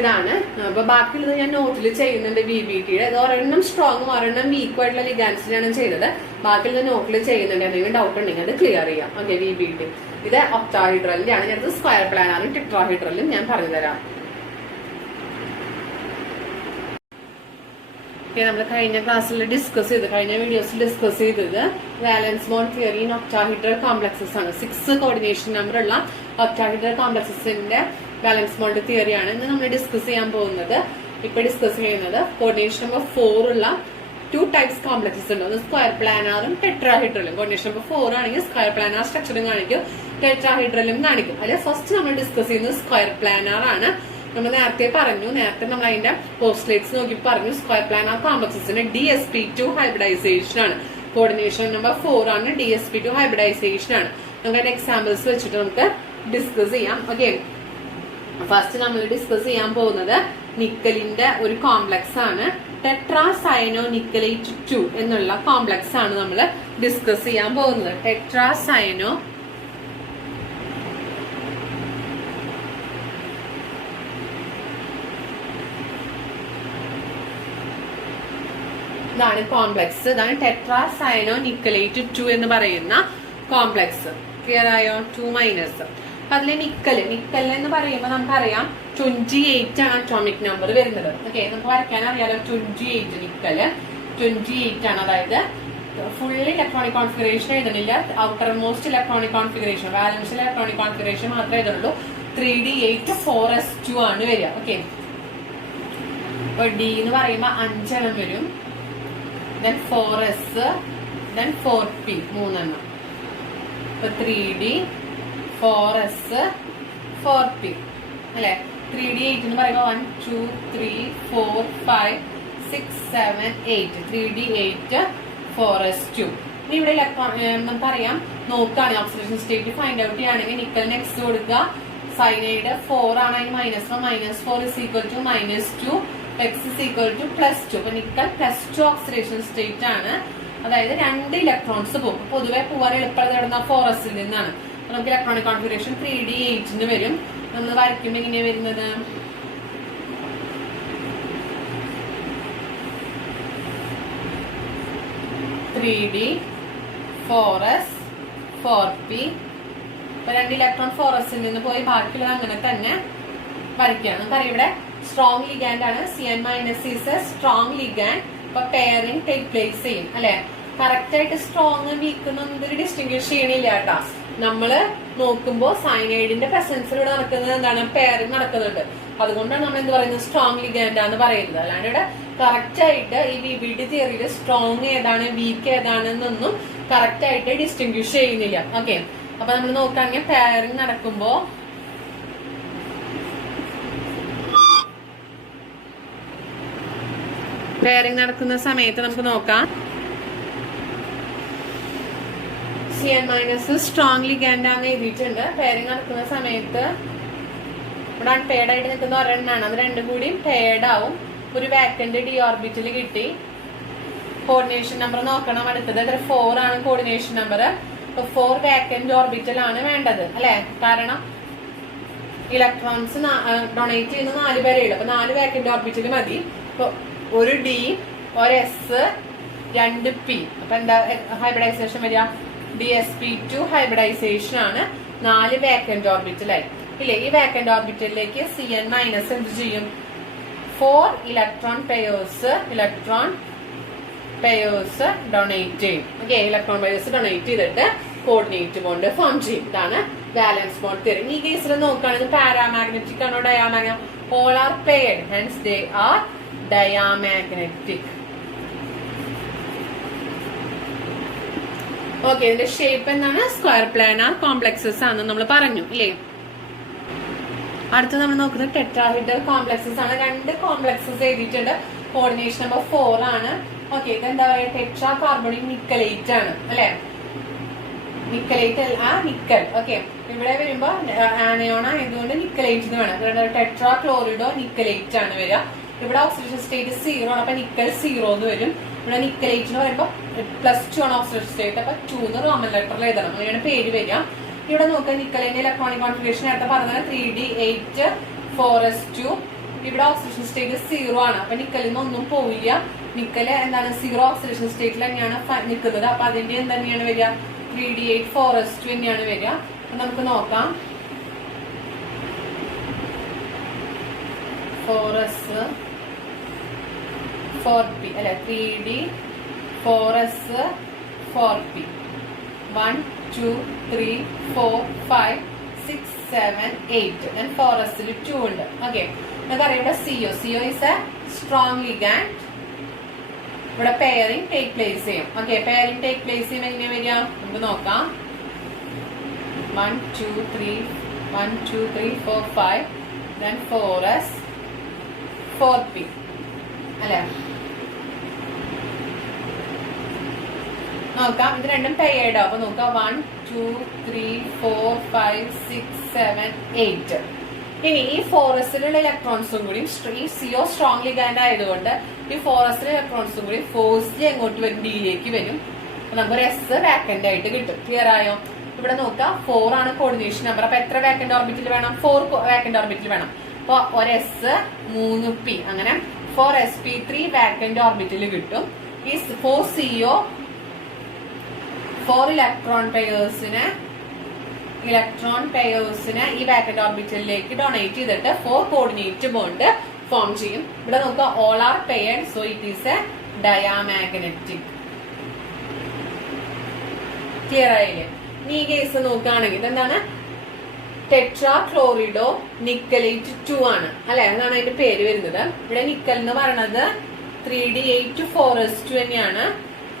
ഇതാണ്. അപ്പൊ ബാക്കിയുള്ളത് ഞാൻ നോട്ടിൽ ചെയ്യുന്നുണ്ട് VBT-യുടെ. ഇത് ഒരെണ്ണം സ്ട്രോങ്ങും ഒരെണ്ണം വീക്കും ആയിട്ടുള്ള ലിഗാൻസിനാണ് ചെയ്തത്. ബാക്കിയുള്ളത് നോട്ടിൽ ചെയ്യുന്നുണ്ട്. എന്തെങ്കിലും ഡൗട്ട് ഉണ്ടെങ്കിൽ അത് ക്ലിയർ ചെയ്യാം. ഓക്കെ, VBT ഇത് ഒക്ടാഹീഡ്രലിന്റെ ആണ്. ഞാനത് സ്ക്വയർ പ്ലാനാറും ടെട്രാഹീഡ്രലും ഞാൻ പറഞ്ഞു തരാം. നമ്മൾ കഴിഞ്ഞ ക്ലാസ്സിൽ ഡിസ്കസ് ചെയ്ത്, കഴിഞ്ഞ വീഡിയോസിൽ ഡിസ്കസ് ചെയ്തത് valence bond theory in octahedral complexes ആണ്. 6 കോർഡിനേഷൻ നമ്പർ ഉള്ള ഒക്ടാഹീഡ്രൽ കോംപ്ലക്സസിന്റെ വാലൻസ് ബോണ്ട് തിയറിയാണ് ഇന്ന് നമ്മൾ ഡിസ്കസ് ചെയ്യാൻ പോകുന്നത്. ഇപ്പൊ ഡിസ്കസ് ചെയ്യുന്നത് കോർഡിനേഷൻ നമ്പർ 4 ഉള്ള 2 ടൈപ്സ് കോംപ്ലക്സസ് ഉണ്ട്. ഒന്ന് സ്ക്വയർ പ്ലാനാറും ടെട്രാഹീഡ്രലും. കോർഡിനേഷൻ നമ്പർ 4 ആണെങ്കിൽ സ്ക്വയർ പ്ലാനാർ സ്ട്രക്ചറും കാണിക്കും, ടെട്രാഹീഡ്രലും കാണിക്കും. അതിൽ ഫസ്റ്റ് നമ്മൾ ഡിസ്കസ് ചെയ്യുന്നത് സ്ക്വയർ പ്ലാനാർ ആണ്. നമ്മൾ നേരത്തെ പറഞ്ഞു, നേരത്തെ നമ്മൾ അതിന്റെ പോസ്റ്റ്ലേറ്റ്സ് നോക്കി പറഞ്ഞു സ്ക്വയർ പ്ലാനാർ കോംപ്ലക്സസിന് DsP2 ഹൈബ്രിഡൈസേഷൻ ആണ്. കോർഡിനേഷൻ നമ്പർ 4 ആണ്, DsP2 ഹൈബ്രിഡൈസേഷൻ ആണ്. നമുക്ക് അതിന്റെ എക്സാമ്പിൾസ് വെച്ചിട്ട് നമുക്ക് ഡിസ്കസ് ചെയ്യാം. ഓക്കെ, ഫസ്റ്റ് നമ്മൾ ഡിസ്കസ് ചെയ്യാൻ പോകുന്നത് നിക്കലിന്റെ ഒരു കോംപ്ലക്സ് ആണ്. ടെട്രാസയനോ നിക്കലേറ്റ് 2 എന്നുള്ള കോംപ്ലക്സ് ആണ് നമ്മൾ ഡിസ്കസ് ചെയ്യാൻ പോകുന്നത്. ടെട്രാസയനോ ഇതാണ് കോംപ്ലക്സ്. ഇതാണ് ടെട്രാസയനോ നിക്കലേറ്റ് 2 എന്ന് പറയുന്ന കോംപ്ലക്സ്. ക്ലിയർ ആയോ? 2-. അതിലെ നിക്കൽ എന്ന് പറയുമ്പോൾ നമുക്കറിയാം 28 ആണ് അറ്റോമിക് നമ്പർ വരുന്നത്. ഓക്കെ, നമുക്ക് വരയ്ക്കാൻ അറിയാലോ 28 നിക്കല് 28 ആണ്. അതായത് ഫുള്ളി ഇലക്ട്രോണിക് കോൺഫിഗറേഷൻ എഴുതണില്ല, outermost electronic configuration, valence electronic configuration മാത്രമേ എഴുതുള്ളൂ. 3d8 4s2 ആണ് വരിക. ഓക്കെ, അപ്പൊ D എന്ന് പറയുമ്പോൾ 5 എണ്ണം വരും, then 4s, then 4p 3 എണ്ണം. അപ്പൊ 3d 4s 4p അല്ലെ. 3d8 എന്ന് പറയുമ്പോൾ 1 2 3 4 5 6 7 8 3d8 4s2. ഇനി ഇവിടെ നമുക്കറിയാം, നോക്കുകയാണെങ്കിൽ ഓക്സിഡേഷൻ സ്റ്റേറ്റ് ഫൈൻഡ് ഔട്ട് ചെയ്യുകയാണെങ്കിൽ നിക്കലിന് X കൊടുക്കുക, സൈനൈഡ് 4 ആണ്, അതിന് -1 -4 is equal to -2, X is equal to +2. അപ്പൊ നിക്കൽ +2 ഓക്സിഡേഷൻ സ്റ്റേറ്റ് ആണ്. അതായത് 2 ഇലക്ട്രോൺസ് പോകും. പൊതുവെ പോവാൻ എളുപ്പം നേടുന്ന 4s നിന്നാണ്. നമുക്ക് ഇലക്ട്രോണിക് കോൺഫിഗറേഷൻ 3d8 വരും. നമ്മൾ വരയ്ക്കുമ്പോൾ എങ്ങനെയാ വരുന്നത്? d 4s 4p. 2 electron 4s നിന്ന് പോയി ബാക്കിയുള്ളത് അങ്ങനെ തന്നെ വരയ്ക്കുകയാണ്. നമുക്കറിയാം ഇവിടെ സ്ട്രോങ് ലിഗാൻഡ് ആണ്. CN- is a strong ligand. അപ്പൊ പെയറിംഗ് ടേക്ക് പ്ലേസ് ചെയ്യും അല്ലെ. കറക്റ്റ് ആയിട്ട് സ്ട്രോങ് വീക്ക് ഒന്നും ഡിസ്റ്റിംഗ്വിഷ് ചെയ്യണില്ല കേട്ടാ. നമ്മള് നോക്കുമ്പോ സൈനൈഡിന്റെ പ്രസൻസിലൂടെ നടക്കുന്നത് എന്താണ്? പെയറിംഗ് നടക്കുന്നുണ്ട്. അതുകൊണ്ടാണ് നമ്മൾ എന്ത് പറയുന്നത്? സ്ട്രോങ് ലിഗാൻഡ് എന്ന് പറയുന്നത്. അല്ലാണ്ട് ഇവിടെ കറക്റ്റ് ആയിട്ട് ഈ VBT തിയറിയിൽ സ്ട്രോങ് ഏതാണ് വീക്ക് ഏതാണെന്നൊന്നും കറക്റ്റ് ആയിട്ട് ഡിസ്റ്റിംഗ്വിഷ് ചെയ്യുന്നില്ല. ഓക്കെ, അപ്പൊ നമ്മൾ നോക്കുകയാണെങ്കിൽ പെയറിംഗ് നടക്കുമ്പോ പെയറിംഗ് നടക്കുന്ന സമയത്ത് നമുക്ക് നോക്കാം. CN- സ്ട്രോങ് ലിഗാൻഡ് ആണ് എഴുതിയിട്ടുണ്ട്. പെയറിംഗ് നടക്കുന്ന സമയത്ത് ഇവിടെ അൺപെയർഡ് ആയിട്ട് നിൽക്കുന്ന ഒരെണ്ണാണ്. അത് രണ്ടും കൂടി പെയർഡ് ആവും. ഒരു വാക്കന്റ് d ഓർബിറ്റൽ കിട്ടി. കോർഡിനേഷൻ നമ്പർ നോക്കണം. അടുത്തത് 4 ആണ് കോർഡിനേഷൻ നമ്പർ. അപ്പൊ 4 വാക്കന്റ് ഓർബിറ്റൽ ആണ് വേണ്ടത് അല്ലെ. കാരണം ഇലക്ട്രോൺസ് ഡൊണേറ്റ് ചെയ്യുന്ന 4 പേരേ ഉള്ളൂ. അപ്പൊ 4 വാക്കന്റ് ഓർബിറ്റൽ മതി. അപ്പൊ ഒരു D, ഒരു S, 2 P. അപ്പൊ എന്താ ഹൈബ്രിഡൈസേഷൻ വരിക? DsP2 ഹൈബ്രിഡൈസേഷൻ ആണ്. 4 വാക്കന്റ് ഓർബിറ്റലായി ഇല്ലേ. ഈ വാക്കന്റ് ഓർബിറ്റലിലേക്ക് CN- എന്ത് ചെയ്യും? 4 ഇലക്ട്രോൺ പെയേഴ്സ് ഡൊണേറ്റ് ചെയ്യും. ഓക്കെ, ഇലക്ട്രോൺ പെയേഴ്സ് ഡൊണേറ്റ് ചെയ്തിട്ട് കോർഡിനേറ്റ് ബോണ്ട് ഫോം ചെയ്യും. ഇതാണ് വാലൻസ് ബോണ്ട് തിയറി. ഈ കേസിൽ നോക്കുകയാണെങ്കിൽ പാരാമാഗ്നറ്റിക് ആണോ diamagnetic? All are paired, hence they are diamagnetic. Okay, ഇതിന്റെ ഷേപ്പ് എന്താണ്? സ്ക്വയർ പ്ലാനാർ കോംപ്ലക്സസ് ആണെന്ന് നമ്മൾ പറഞ്ഞു ഇല്ലേ. അടുത്ത് നമ്മൾ നോക്കുന്നത് ടെട്രാഹീഡ്രൽ കോംപ്ലക്സസ് ആണ്. 2 കോംപ്ലക്സസ് എഴുതിയിട്ടുണ്ട്. കോർഡിനേഷൻ നമ്പർ 4 ആണ്. ഓക്കെ, ഇതെന്താ പറയുക? ടെട്രാ കാർബണിക് നിക്കലേറ്റ് ആണ് അല്ലെ. നിക്കലേറ്റ് നിക്കൽ. ഓക്കെ, ഇവിടെ വരുമ്പോ ആനയോൺ ആയതുകൊണ്ട് നിക്കലേറ്റ് എന്ന് വേണം. ടെട്രാ ക്ലോറിഡോ നിക്കലേറ്റ് ആണ് വരിക. ഇവിടെ ഓക്സിഡേഷൻ സ്റ്റേറ്റ് 0 ആണ്. അപ്പൊ നിക്കൽ 0 എന്ന് വരും. ഇവിടെ നിക്കലേറ്റ് എന്ന് പറയുമ്പോൾ +2 ആണ് ഓക്സിഡേഷൻ സ്റ്റേറ്റ്. അപ്പൊ 2 എന്ന് റോമൻ ലെറ്ററിൽ എഴുതണം. അങ്ങനെയാണ് പേര് വരിക. ഇവിടെ നോക്കുക, നിക്കലിന്റെ ഇലക്ട്രോണിക് കോൺഫിഗറേഷൻ നേരത്തെ പറഞ്ഞത് 3d8 4s2 ഇവിടെ ഓക്സിഡേഷൻ സ്റ്റേറ്റ് 0 ആണ്. അപ്പൊ നിക്കലിൽ നിന്ന് ഒന്നും പോവില്ല. നിക്കല് എന്താണ് 0 ഓക്സിഡേഷൻ സ്റ്റേറ്റിൽ തന്നെയാണ് നിൽക്കുന്നത്. അപ്പൊ അതിന്റെ എന്ത് തന്നെയാണ് വരിക? 3d8 4s2 തന്നെയാണ് വരിക. അപ്പൊ നമുക്ക് നോക്കാം. 4s 4p അല്ലെ 3d 4s 4p 1 2 3 4 5 6 7 8 then 4s 2 ഉണ്ട്. ഓക്കെ, നമുക്കറിയാം ഇവിടെ CO is a strong ligand. ഇവിടെ പെയറിംഗ് ടേക്ക് പ്ലേസ് ചെയ്യും. ഓക്കെ, പെയറിംഗ് ടേക്ക് പ്ലേസ് ചെയ്യുമ്പോൾ എങ്ങനെ വരിക നമുക്ക് നോക്കാം. 1 2 3 4 5 then 4s 4p അല്ലെ. നോക്കാം, ഇത് രണ്ടും പെയർഡ്. അപ്പൊ നോക്കാം 1 2 3 4 5 6 7 8. ഇനി ഈ 4sലുള്ള ഇലക്ട്രോൺസും കൂടി ഈ CO സ്ട്രോങ് ലിഗാൻഡ് ആയതുകൊണ്ട് ഈ 4sലെ ഇലക്ട്രോൺസും കൂടി ഫോഴ്സ്ലി എങ്ങോട്ട് വരും? ഡിയിലേക്ക് വരും. അപ്പൊ നമുക്കൊരു S വാക്കന്റ് ആയിട്ട് കിട്ടും. ക്ലിയർ ആയോ? ഇവിടെ നോക്കാം, 4 ആണ് കോർഡിനേഷൻ നമ്പർ. അപ്പൊ എത്ര വാക്കന്റ് ഓർബിറ്റിൽ വേണം? 4 വാക്കന്റ് ഓർബിറ്റിൽ വേണം. അപ്പൊ ഒരു S 3p അങ്ങനെ 4sp3 വാക്കന്റ് ഓർബിറ്റിൽ കിട്ടും. ഈ 4CO 4 ഇലക്ട്രോൺ പെയേഴ്സിനെ ഈ വാക്കന്റ് ഓർബിറ്റലിലേക്ക് ഡൊണേറ്റ് ചെയ്തിട്ട് 4 കോർഡിനേറ്റ് ബോണ്ട് ഫോം ചെയ്യും. ഇവിടെ നോക്കുക, all are paired, so it is A diamagnetic. Clear ആയില്ലേ? ഈ കേസ് നോക്കുകയാണെങ്കിൽ ഇതെന്താണ്? ടെട്രാ ക്ലോറിഡോ നിക്കലേറ്റ് 2 ആണ് അല്ലെ, അതാണ് അതിന്റെ പേര് വരുന്നത്. ഇവിടെ നിക്കൽ എന്ന് പറയുന്നത് 3d8 4s2 തന്നെയാണ്.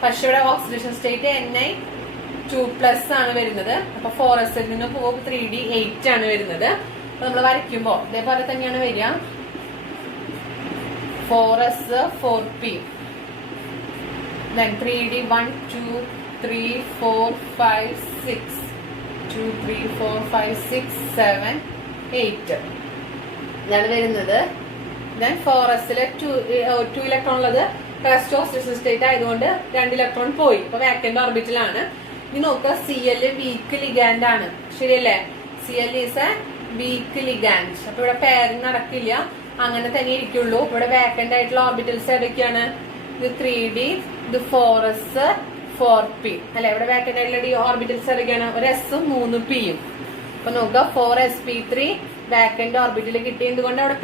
പക്ഷെ ഇവിടെ ഓക്സിഡേഷൻ സ്റ്റേറ്റ് Na2+ ആണ് വരുന്നത്. അപ്പൊ 4s ൽ നിന്ന് 3d8 ആണ് വരുന്നത്. അപ്പൊ നമ്മൾ വരയ്ക്കുമ്പോ ഇതേപോലെ തന്നെയാണ് വരിക. 4s 4p then 3d 1 2 3 4 5 6 2 3 4 5 6 7 8 ഇതാണ് വരുന്നത്. then 4s 2 ഇലക്ട്രോൺ ഉള്ളത് റെസ്റ്റ് ഓക്സിഡേഷൻ സ്റ്റേറ്റ് ആയതുകൊണ്ട് 2 ഇലക്ട്രോൺ പോയി. ഇപ്പൊ വാക്കന്റ് ഓർബിറ്റിലാണ്. ഇനി നോക്കുക, Cl വീക്ക് ലിഗാൻഡ് ആണ്, ശരിയല്ലേ? Cl is a weak ligand. അപ്പൊ ഇവിടെ പെയറിംഗ് നടക്കില്ല, അങ്ങനെ തന്നെ ഇരിക്കുള്ളൂ. ഇവിടെ വാക്കന്റ് ആയിട്ടുള്ള ഓർബിറ്റൽസ് ഏതൊക്കെയാണ്? ഇത് 3d, ഇത് 4s 4p അല്ലെ. ഇവിടെ വാക്കന്റ് ആയിട്ടുള്ള ഓർബിറ്റൽസ് ഏതൊക്കെയാണ്? ഒരു S 3p. അപ്പൊ നോക്കുക, 4sp3 വാക്കന്റ് ഓർബിറ്റൽ കിട്ടി. എന്തുകൊണ്ട്? അവിടെ